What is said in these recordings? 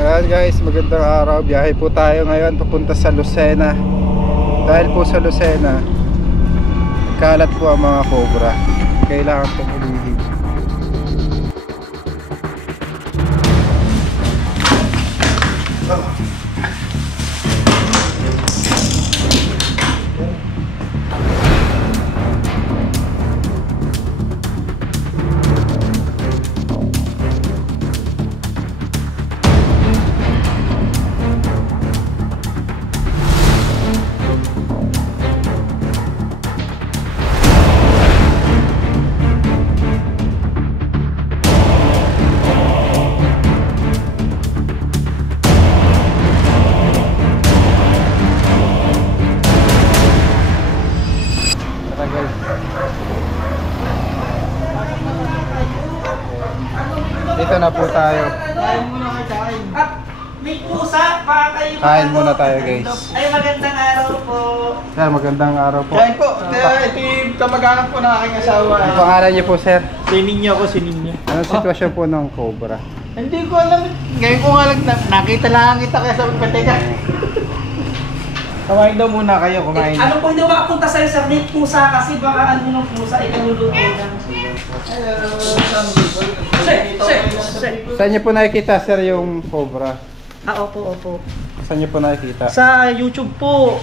Ayan guys, magandang araw. Biyahe po tayo ngayon papunta sa Lucena. Dahil po sa Lucena, kalat po ang mga cobra. Kailangan po hulihin. Dito na po tayo. Kain muna kayo. At may pusa, baka kayo. Kain muna tayo guys. Ay, magandang araw po. Sir, magandang araw po. Kain po. Ito yung kamag-anak po ng aking asawa. Ang pangalan niyo po sir? Sininyo ko, sininyo. Anong sitwasyon po ng cobra? Hindi ko alam. Ngayon ko nga lang, nakita lang kita kaya sabi ko, teka. Kumain daw muna kayo, kumain. Ano po hindi makapunta sa'yo sir? May pusa kasi baka ano ng pusa, ikaluluto lang. Saan niyo po nakikita sir yung cobra? Opo. Saan niyo po nakikita? Sa YouTube po.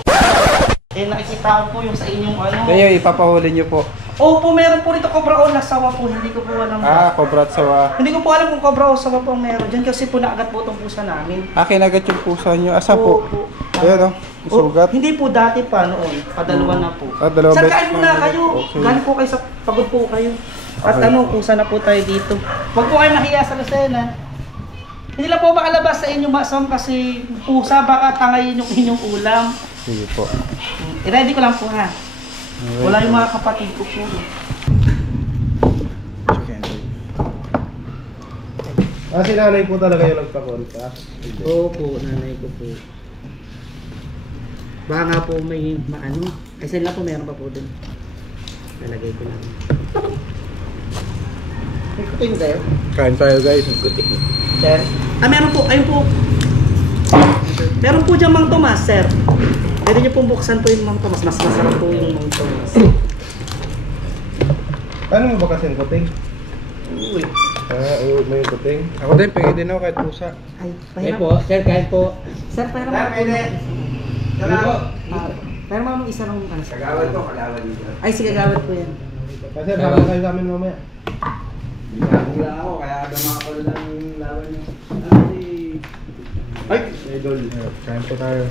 Nakikita ko po yung sa inyong ano. Ngayon, ipapahuli niyo po. Opo, meron po rito cobra o nasawa po. Hindi ko po alam. Cobra at sawa. Hindi ko po alam kung cobra o sawa po ang meron. Diyan kasi po naagat po itong pusa namin. Kinagat yung pusa niyo. Asa po? Opo. Ayan o, sugat. Hindi po dati pa noon. Padalawa na po. Dalawang Sir, beses kain muna na. kayo. Okay. Galing po kayo sa pagod po kayo. At Okay. kusa na po tayo dito. Huwag po kayo mahiya sa Lucena. Hindi lang po makalabas sa inyong basam kasi pusa baka tangayin yung inyong ulam. Sige po. I-ready ko lang po ha. Wala yung mga kapatid ko po. Si nanay po talaga yung nagpakonta? Oo po, nanay ko po. Baka nga po may maano. Ay sila po meron pa po dun. Nalagay ko lang. May kuting kayo? Kain tayo guys. Sir? Meron po. Ayun po. Meron po dyan Mang Tomas, sir. Pwede niyo pong buksan po yung Mang Tomas. Mas masarap po yung Mang Tomas. Paano mo ba kasi yung kuting? Uy. May kuting. Ako din, pwede din ako kahit pusa. Ay, Kain pahirap. po, sir, kain po. Sir, pahirap mo po. Pero mamang isa lang ano. Kagawad ko, kagawad dito. Ay, sige, gawad po yan. Kasi baka kayo sa amin mamaya. Hindi lang ako, kaya dumakalo lang yung laban niyo. Ay! Idol. Kain po tayo.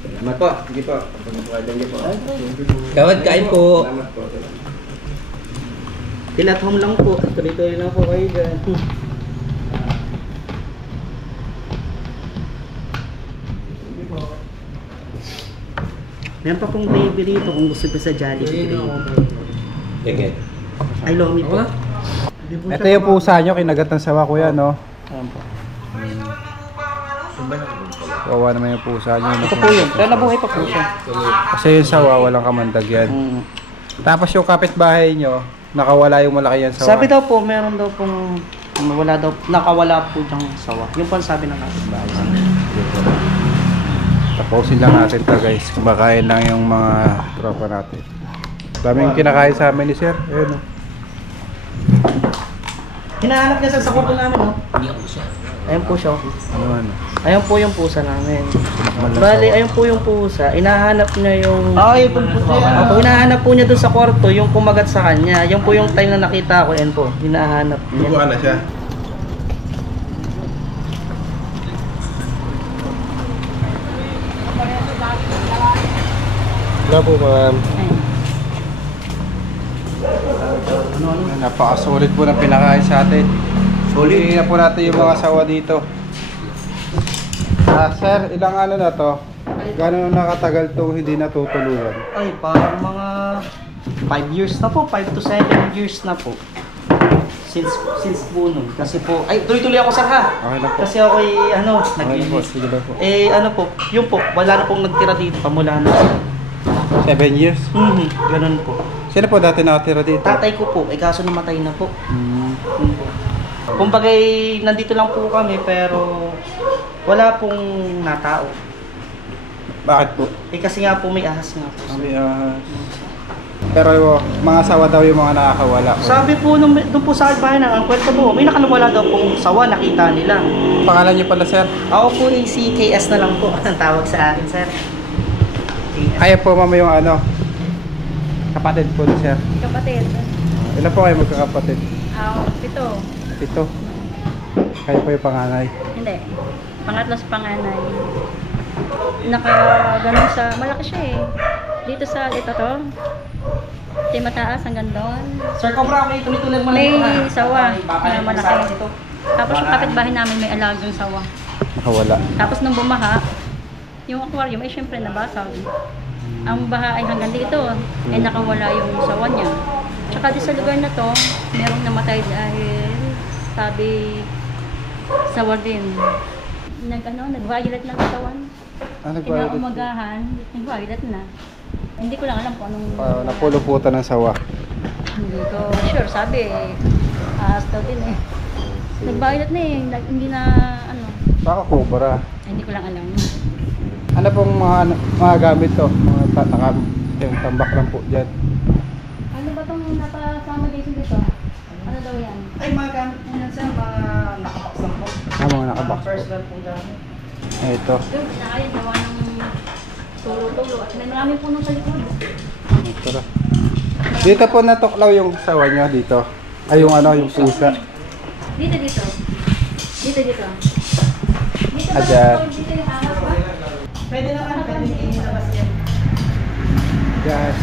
Salamat po. Sige po. Pagpapagalan niyo po. Gawad, kain po. Salamat po. Tilathom lang po. Tuloy-tuloy lang po kayo dyan. Meron pa pong gravy rito kung gusto ko sa Jollibee gravy. Ay, lomi po. Ito yung pusa nyo, kinagat ng sawa kuya, no? Ayan po. Kawawa naman yung pusa nyo. Ito po yun. Pero nabuhay pa po siya. Kasi yung sawa, walang kamandag yan. Tapos yung kapitbahay nyo, nakawala yung malaki yan sawa. Sabi daw po, meron daw pong nakawala po diyang sawa. Yung po ang sabi ng kapitbahay. Tapusin lang natin to guys. Kumakain lang yung mga tropa natin. Daming kinakain sa amin ni sir. Ayun o. Hinahanap niya sa kwarto namin, no? Ayun po siya. Ano ano? Ayun po yung pusa namin. Sinakmal lang Bali, sawa. ayun po yung pusa. Inahanap niya yung... Ay, pupunta yan. Opo, hinahanap po niya doon sa kwarto yung kumagat sa kanya. Yung po yung time na nakita ko, yan po. Hinahanap niya. Bukuan na siya. Wala po ma'am. Napakasulit po ng pinakain sa atin. Sulihin na po natin yung mga sawa dito. Sir, ilang ano na to? Gano'n nakatagal itong hindi natutuluyan? Ay, parang mga 5 years na po. 5 to 7 years na po. Since po nun. Kasi po, ay tuloy-tuloy ako sir ha. Okay na po. Kasi ako ay ano, Okay na po, naglilis. sige na po. Ano po, yun po, wala na pong nagtira dito, pamula na. 7 years? Ganun po. Sino po dati nakatira dito? Tatay ko po, kaso namatay na po. Hmm. Yun po. Kumpagay, nandito lang po kami pero Wala pong natao. Bakit po? Eh kasi nga po may ahas nga po. Kami, pero mga sawa daw yung mga nakakawala po. Sabi po nung po sa bahay na, ang kwento po, may nakalawala daw pong sawa, nakita nila. Pangalan niyo pala, sir? Ako po eh, si KS na lang po ang tawag sa akin, sir. KS. Kaya po mama yung ano, kapatid po ni sir. Kapatid. Ilan po kayo magkakapatid? 7. 7. Kayo po yung panganay. Hindi. Pangatlo sa panganay. Ganun sa, malaki siya eh. Dito sa, ito to. Ito yung mataas hanggang doon. Sir Cobra, may tumitulag mo lang May ito, ha? sawa Babalik na ko malaki. sa akin ito. Tapos yung kapitbahay namin may alagang sawa. Nakawala. Tapos nung bumaha, yung aquarium ay syempre nabasag. Ang baha ay hanggang dito. Ay nakawala yung sawa niya. Tsaka di sa lugar na to, merong namatay dahil sabi sawa din. Nag-violet ng katawan. Kinaumagahan, nag-violet na. Hindi ko lang alam kung anong... Napuluputan ng sawa. Hindi ko sure, sabi ahas daw din eh. Nag-violet na eh, hindi na ano. Baka cobra. Hindi ko lang alam. Ano pong mga gamit to? Yung tambak lang po dyan. Ano ba itong napasama dito dito? Ano daw yan? Ay, mga gamit po yan, sir, mga nakabox lang po. Mga nakabox po. Personal po gamit. Ito. Yung pinakain, gawa ng tulo-tulo. At may maraming puno sa likod. Ito na. Dito po natuklaw yung sawa nyo dito. Ay yung ano, yung pusa. Dito. Dito. Dito ba Ayan. dito yung ahas ba? Pwede naman, pwede ilabas yan. Yan.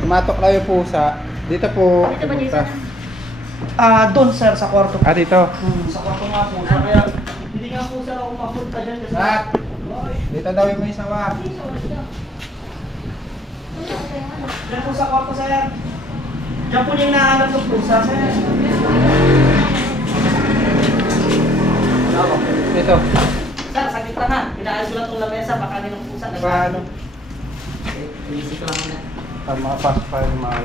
Tumatuklaw yung pusa. Dito po. Dito ba pumunta. Jason? Doon, sir, sa kwarto. Dito. Sa kwarto nga po. Kaya, hindi nga po, sir, ako mapunta dyan kasi... Rat! Dito daw yung may sawa. Diyan po sa kwarto, sir. Diyan po yung nahanap ng pusa, sir. Dito. Sir, sakit lang ha. Pinaayos ko lang itong lamesa, baka nilang pusa. Paano? Inisip ko lang muna. Makapasok pa yung mga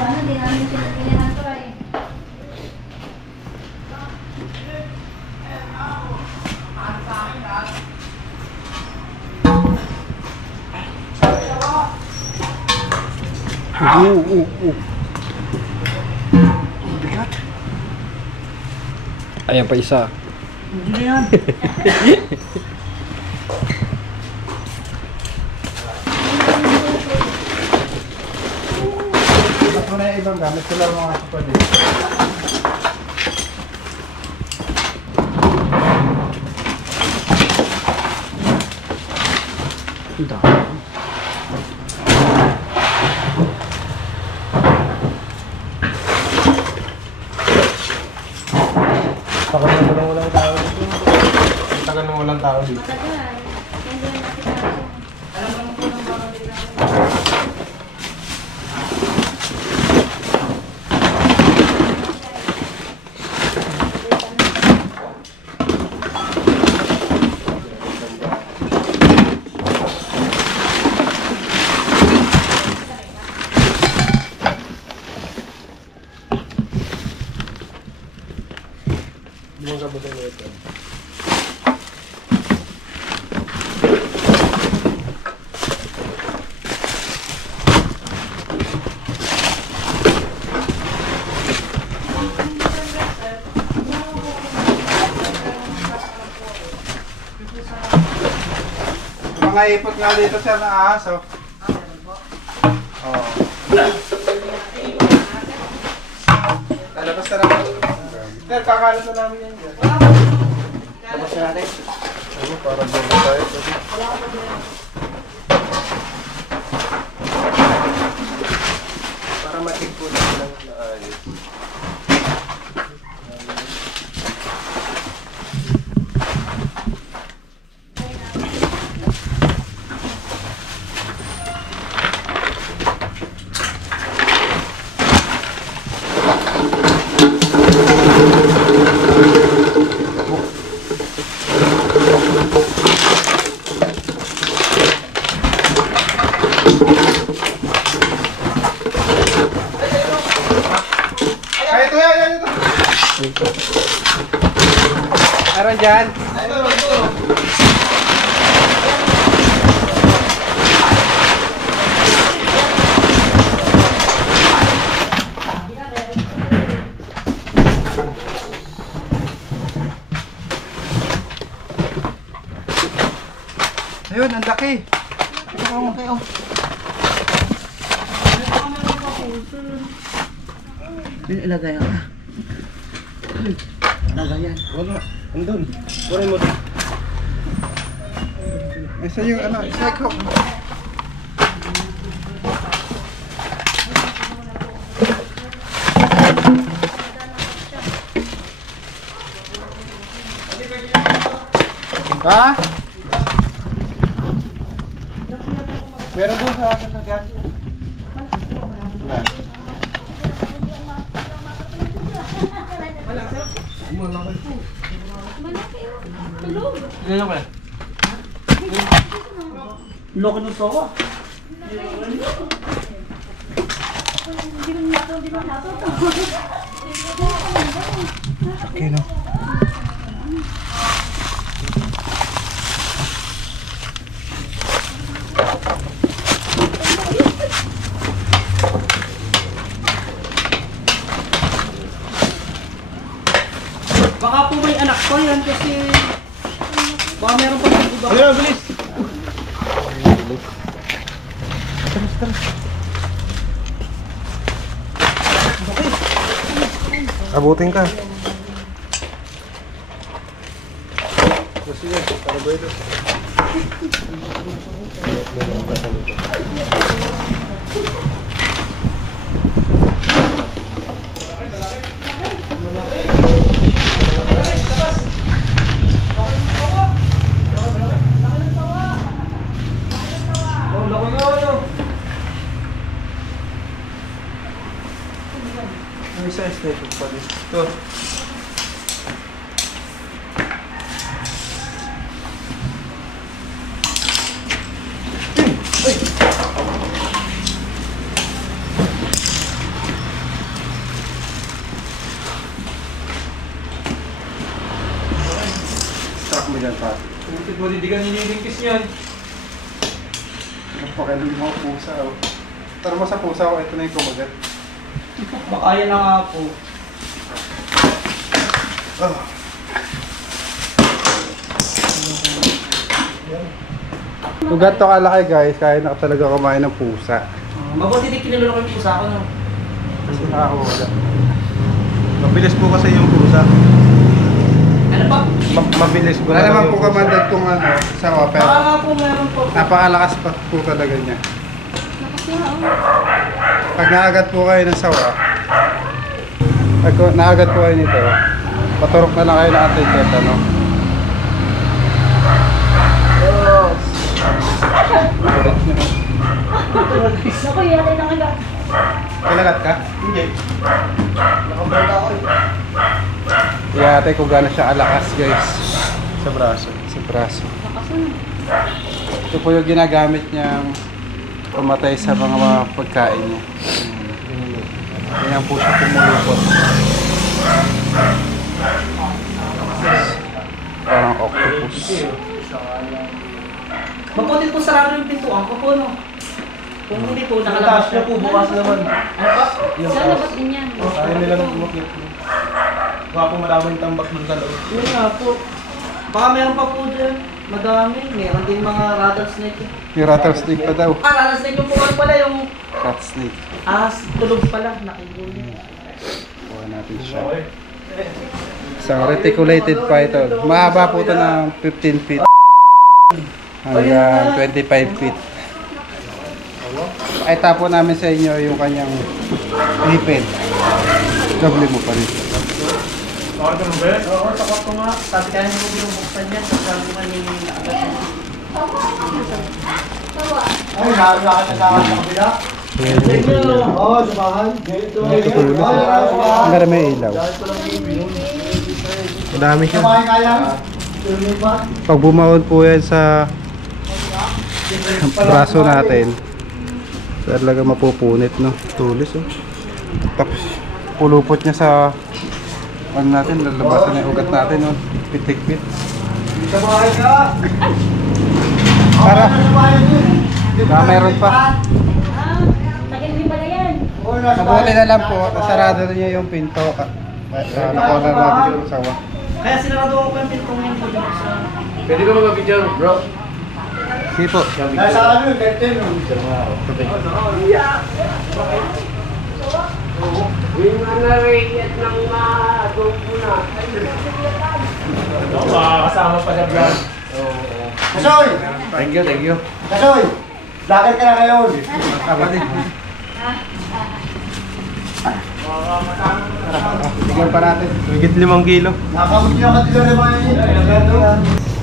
Ano, di namin pinilihan ko eh. Bigat. Ayan pa isa. Hindi na yan. Ba't mo na yung ibang gamit? Sila mga pa din. Tagal na walang tao dito. Tagal na walang tao dito. Matagal. Kaya hindi na natin ako. Alam mo po ng mga nila. Mga ipot nga dito sir na ahas oh. Oo. Talabas na naman. Sir, kakalat na namin yan. Tapos na natin. Ano, para doon tayo. Para matigpo na lang na ayos. Meron dyan? Ayun, ang laki. Ilagay ako. Ilagay yan. Wala. Andun. Kunin mo. Isa yung ano, isa ko. Ha? Meron doon sa akin na gas. Ganyan pala. Loko ng sawa. Okay, no? Baka po may anak ko yan kasi baka meron pa ng iba. Ano, bilis! Abutin ka. Sige, para ba ito? May size na ito pa rin. Ito. Truck mo dyan pa. Hindi ka nililingkis yan. Napakalim mo pusa. Oh. Tara mo sa pusa ko, ito na yung kumagat. Baka yan na nga po. Kung ganito kalaki guys, kaya na talaga kumain ng pusa. Mabuti din kinulong ko yung pusa ko no. Kasi wala. Mabilis po kasi yung pusa. Ano pa? Mabilis po. Wala naman po kamandag kung ano, sawa, Baka pero nga po meron po. napakalakas pa po talaga niya. oh. Pag naagat po kayo ng sawa, pag naagat po kayo nito, paturok na lang kayo ng antiket, ano? Naku, yatay na nga. Kailagat ka? Hindi. Nakabalda ako eh. Iyate kung gano'n siya kalakas guys. Sa braso. Sa braso. Nakasun. Ito po yung ginagamit niyang pumatay sa mga pagkain niya. Ganyan po siya pumulupot. Parang octopus. Mabuti po sarado yung pintuan ko po no. Kung hindi po Yung taas nakalabas niya po, bukas naman. Ano pa? Sa labas din yan. Kaya nila nang umakit. Baka po maraming tambak dun sa loob. Yun nga po. Baka meron pa po dyan. Madami. Meron din mga rattlesnake. Yung rattlesnake pa daw. Rattlesnake yung puwan pala yung Rat snake. tulog pala. Nakigulo. Kuha natin siya. Isang reticulated python. Mahaba po ito ng 15 feet. Hanggang 25 feet. Ay tapo namin sa inyo yung kanyang lipid. Doble mo pa rin. Oo, takot ko nga. Sabi kaya mo binubuksan yan. Sabi ko kanina nakagat yan. Ay, nakakita sa akin sa kabila. Oo, sa bahay. Natutulog. Ang ganda may ilaw. Madami siya. Sa bahay kaya? Tuloy pa? Pag bumawod po yan sa braso natin, talaga mapupunit, no? Tulis, oh. Tapos pulupot niya sa ano natin, lalabasan na yung ugat natin, no? Pitik-pit. Para, meron pa. Tagay mo pala yan. Mabuti na lang po, nasarado na niya yung pinto. Nakuha na natin yung usawa. Kaya sinarado ko yung pinto ngayon po dito sa... Pwede ko mag-video, bro. Sige po. Nasa ano, ganito yun. Makakasama pa sa vlog. Kasoy! Thank you. Kasoy! Vlogger ka na ngayon. Kapatid. Tignan pa natin. Higit 5 kilo. Nakakabot niyo ang katilo ng mga yun.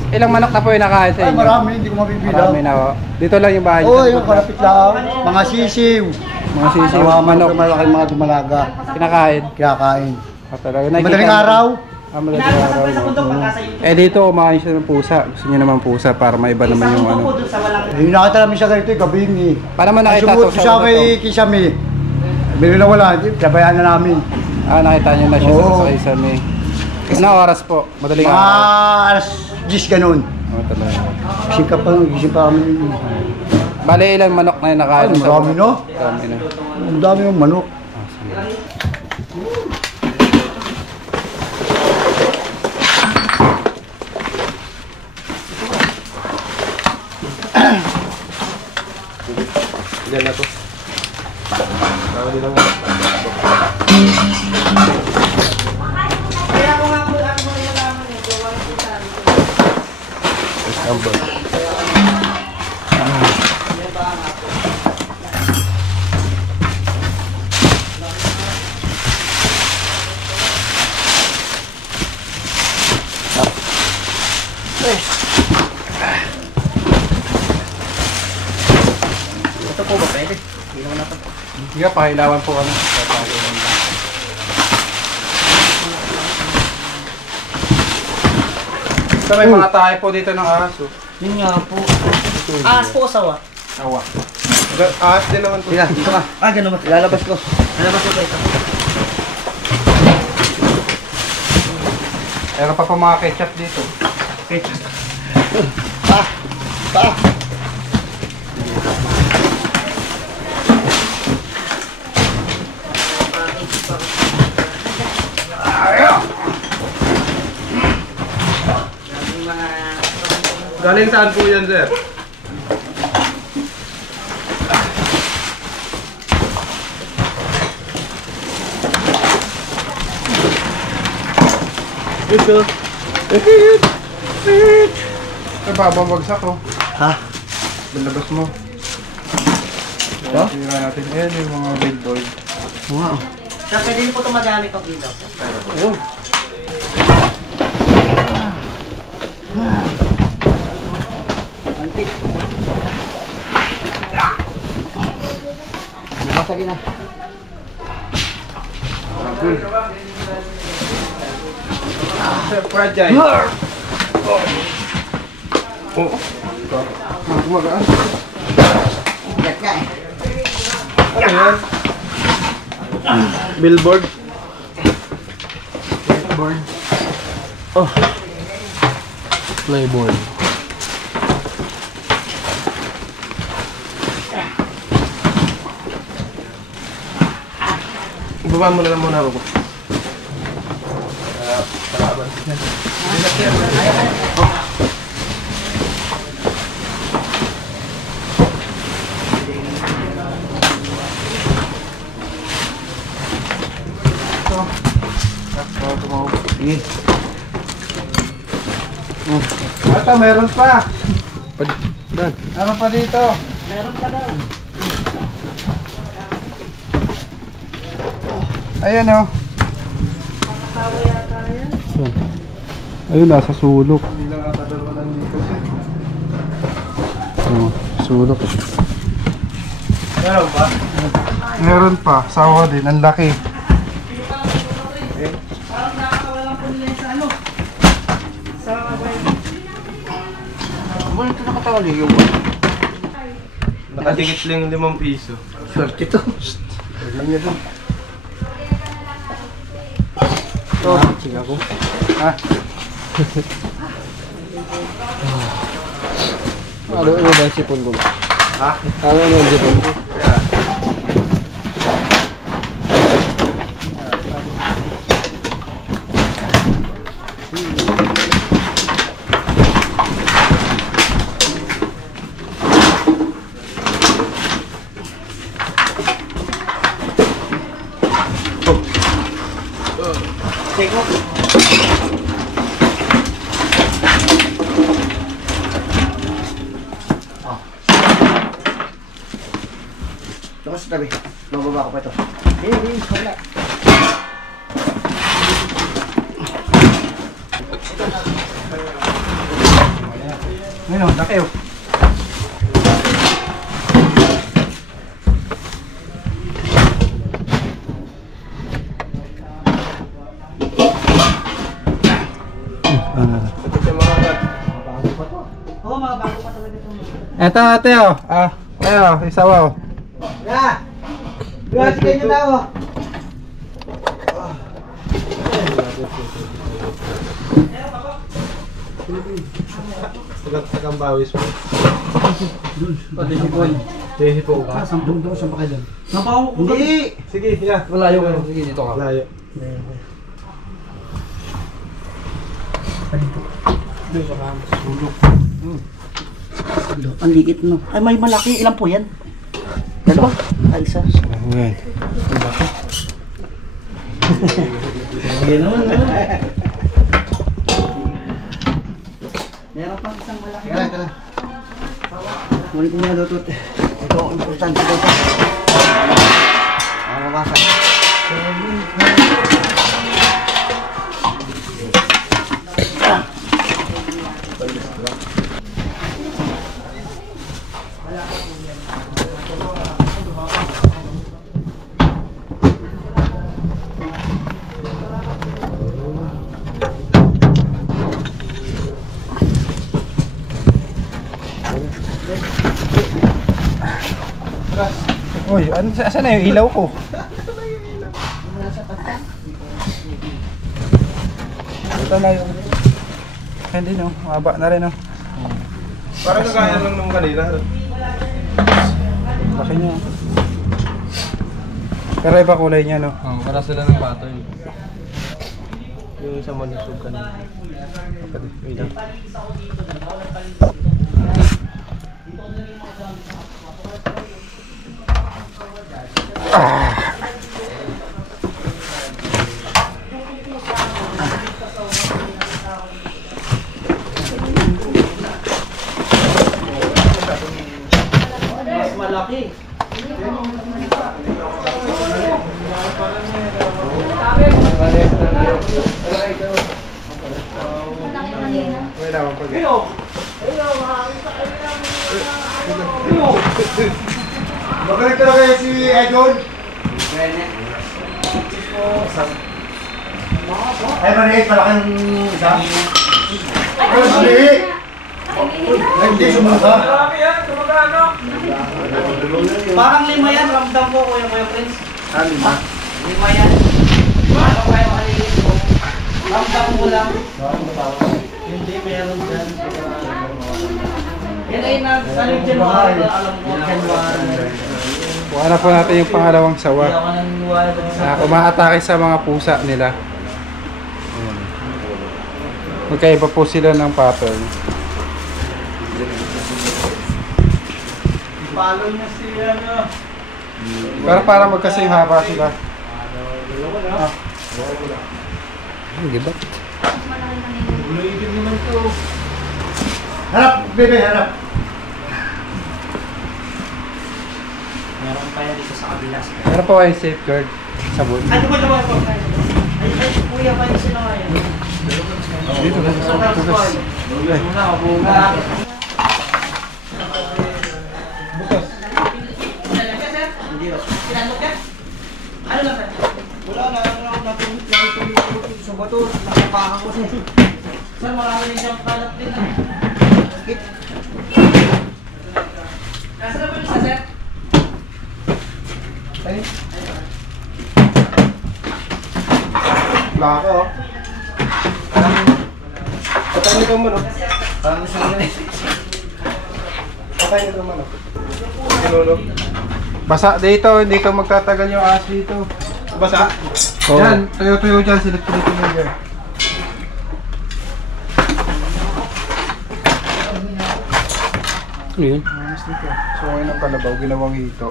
Ilang manok na po yung nakain sa Ay, inyo? marami, hindi ko mabibilang. Marami na po. Dito lang yung bahay. Oo, yung kalapit lang. Mga sisiw. Mga sisiw, Mga manok. malaking mga dumalaga. Kinakain. Kinakain. Talaga. Madaling araw. Madaling Inaalpasan araw. ko sa bundok pagkasa yung... Eh dito, kumakain siya ng pusa. Gusto niyo naman pusa para maiba naman yung ano. Doon sa walang... Yung nakita namin siya ganito, gabing eh. Para man nakita to Sumut sa siya ano to. kay Kisame. Bili na wala, sabayan na namin. Nakita niyo na siya Oo. sa isa ni. Anong oras po? Madaling Mga araw. alas 10 ganun. Talaga. Gising pa kami. Bale, ilang manok na yung nakain? Ay, marami no? Marami na. Ang dami ng manok. Ilan na to? Tawag din lang. Kaya ako nga po, ako mo yung laman eh. Gawa ko sa Number. Ito po ba pwede? Hindi naman natin. Sige, pakilawan po kami. So, may mga tayo po dito ng aso. Yun nga po. Ahas po o sawa? Awa. Ahas din naman po. Yan, dito ka. Ah, ganun ba? Lalabas ko. Lalabas ko ito. Meron pa po mga ketchup dito. Pa! Galing saan po yan, sir? Ito. Ito, bababagsak ko. Ha? Balabas mo. Ito? Tira natin. Ayan yung mga billboard. Wow. Kaya pwede niyo po ito magamit pag dito. Ayun. Antik. Masagin na. Sir, fragile. Oo. Gumagaan. Yak nga eh. Ano yan? Billboard. Board. Playboard. Baba mo na lang muna ako. Sige. Ata, meron pa. Dan. Meron pa dito. Meron ka daw. Ayan o. Ayun, nasa sulok. Hindi lang ata dalawa lang dito. Sulok. Meron ba? Meron pa. Sawa din. Ang laki. Parang nakakawalan po nila yung sa ano. Sa Ano ito nakatawali yung Nakadikit lang 5 piso. swerte to. Lang niya dun. ko. Sige ako. Ha? Ano ba yung sipon ko? Ha? Ano yung sipon ko? Tapos tabi. Bababa ko pa ito. Wala. Ngayon, laki oh. Oo, mga bago pa talaga ito. Eto ate oh. Ayo, isawa oh. Ya! Grabe kayo na ako. Tagang bawis mo. Dehi po ka. Sampung daw, saan pa kayo doon? Napaw ko. Hindi! Sige, yeah. Malayo kayo. Sige, dito ka. Layo. Ang liit no. Ay, may malaki. Ilan po yan? Dalawa? Ay, isa. Ayan. Yan naman, no? Meron pang isang malaki. Tara. Muli ko muna lutot. Ito ang importante dito. Ang mabasan. Uy, saan na yung ilaw ko? Ito na yung... Hindi no, maba na rin no. Parang nagaya lang nung kanina. Laki niya. Pero iba kulay niya no. Oh, para sila ng bato yun. Yung isa mo nasug kanina. Wait lang. Mas malaki. May naman pag Magaling talaga yan si Edon. Ay, maliit. Malaking isa. Ay, maliit. Hindi sumuka. Parang lima yan. Ramdam ko, Kuya Prince. lima. Lima yan. Ano kaya maliliit ko? Ramdam ko lang. Hindi meron dyan. Yan ay nag-ano January. Alam ko, January. Kuha na po natin yung pangalawang Hindi sawa. ako naniniwala dun sa... Umaatake sa mga pusa nila. Ayan. Magkaiba po sila ng pattern. Follow niya si ano. Pero para magkasing haba sila. Diba? Harap, bebe, harap. Meron pa yan dito sa kabila. Meron po kayong safeguard sabon. Ay, ito ba? Ay, kuya, pa yung sino yan? Dito na sa tugas. Muna, bunga. Hindi ba? Sinanok ka? Ano lang ba? Wala na, natulog sa bato. Nakapakan ko siya. Sir, marami din siyang kalat din. Nasa na ba yung sa sir? Lako. Patay nito mo, no? Parang gusto mo na Patay nito mo, no? Kinulog. Basa dito, hindi ka magtatagal yung ahas dito. Basa? Oo. Yan, tuyo-tuyo dyan, silip-silipin mo dyan. Ano yun? Ayos dito. Sungay ng kalabaw, ginawang hito.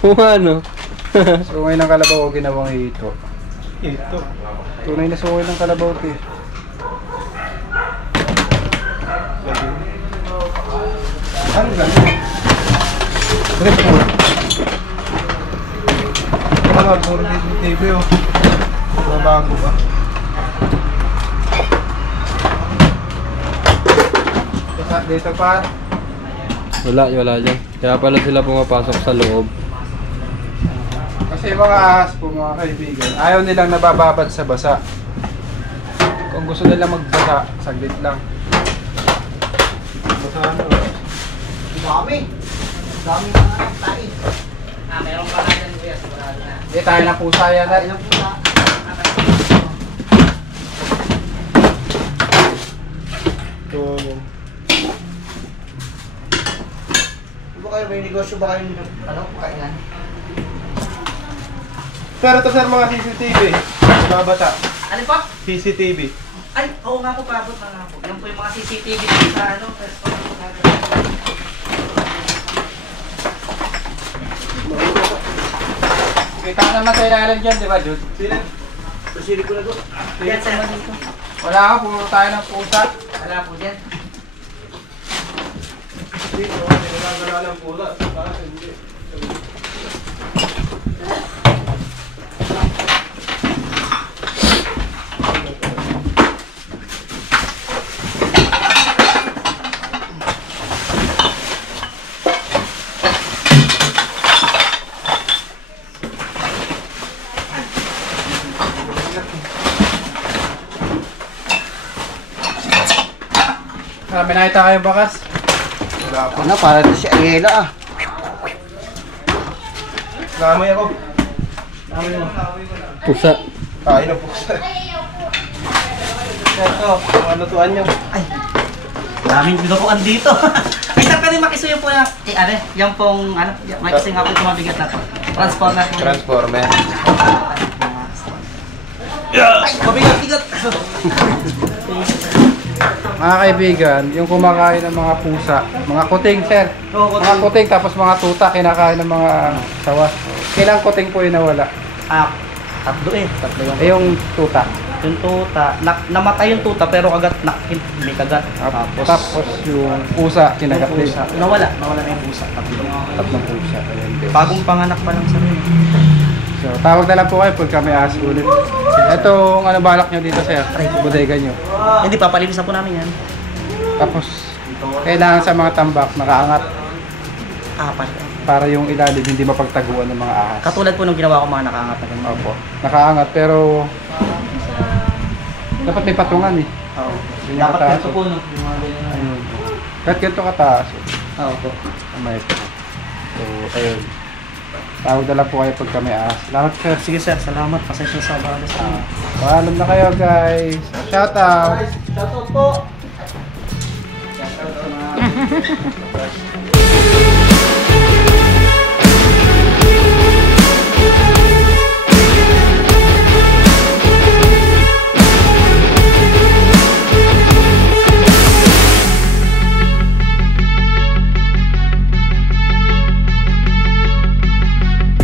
Kung ano? Sungay ng kalabaw, ginawang hito. Ito. Tunay na sungay ng kalabaw, te. Ano ganun? Direct mo. Ito ka, puro dito TV, oh. Mabago ba? Dito pa. Wala dyan. Kaya pala sila pumapasok sa loob. Kasi mga ahas po, mga kaibigan, ayaw nilang nabababad sa basa. Kung gusto nilang magbasa, saglit lang. Basa ano? Dami. Dami mga tayo. Meron pa nga dyan, kuya. Sigurado na. Hindi tayo na pusa yan. Ilang pusa? Ito. Di ba kayo, may negosyo ba kayo ano, kainan? Pero ito sir, mga CCTV. Mga bata. Ano pa? CCTV. Ay, oo nga po, paabot na nga po. Yan po yung mga CCTV sa ano. Kita naman sa ilalim dyan, di ba, Jude? Sino? Pasili ko na doon. Yan, sir. Wala ka, puro tayo ng pusa. Wala po dyan. Dito, nagagala ng pula. Para hindi. May nakita kayo bakas? Wala pa. Ano, para ito si Ayela ah. Nakamay ako. Nakamay mo. Pusa. Kain na po sir. Ito, mga lutuan nyo. Ay, daming binukuan dito. Ay, sir, pwede makisuyo po yung, yan pong, ano, makisuyo nga po yung mabigat na to. Transformer po. Transformer. Ay, mabigat-bigat. Mga kaibigan, yung kumakain ng mga pusa, mga kuting, sir. Oo, Mga kuting, tapos mga tuta, kinakain ng mga sawa. Kailang kuting po yung nawala? Tatlo eh. Tatlo yung, Eh, yung tuta. yung tuta. Namatay yung tuta pero kagat, may kagat. Tapos yung pusa, kinagat yung din. pusa. Nawala na yung pusa. Tatlo. Tatlong pusa. Ayan din. Bagong panganak pa lang sa rin. So, tawag na lang po kayo pagka may ahas ulit. Itong ano balak nyo dito, sir? Bodega nyo. Hindi, papalinisan po namin yan. Tapos, kailangan sa mga tambak, nakaangat Apat. para yung ilalim hindi mapagtaguan ng mga ahas. Katulad po nung ginawa ko mga nakaangat na ganun. Opo. Nakaangat pero dapat may patungan eh. Oo. Yung Dapat kataas, ganito po no. Yung mga ganyan. Ayun. Kahit ganito kataas. Oo po. May ito. So, ayun. Tawag na lang po kayo pagka may ahas. Salamat, sir. Sige sir, salamat. Pasensya sa bahala sa amin. Paalam na kayo, guys. Shout out. Shoutout po! Shoutout sa mga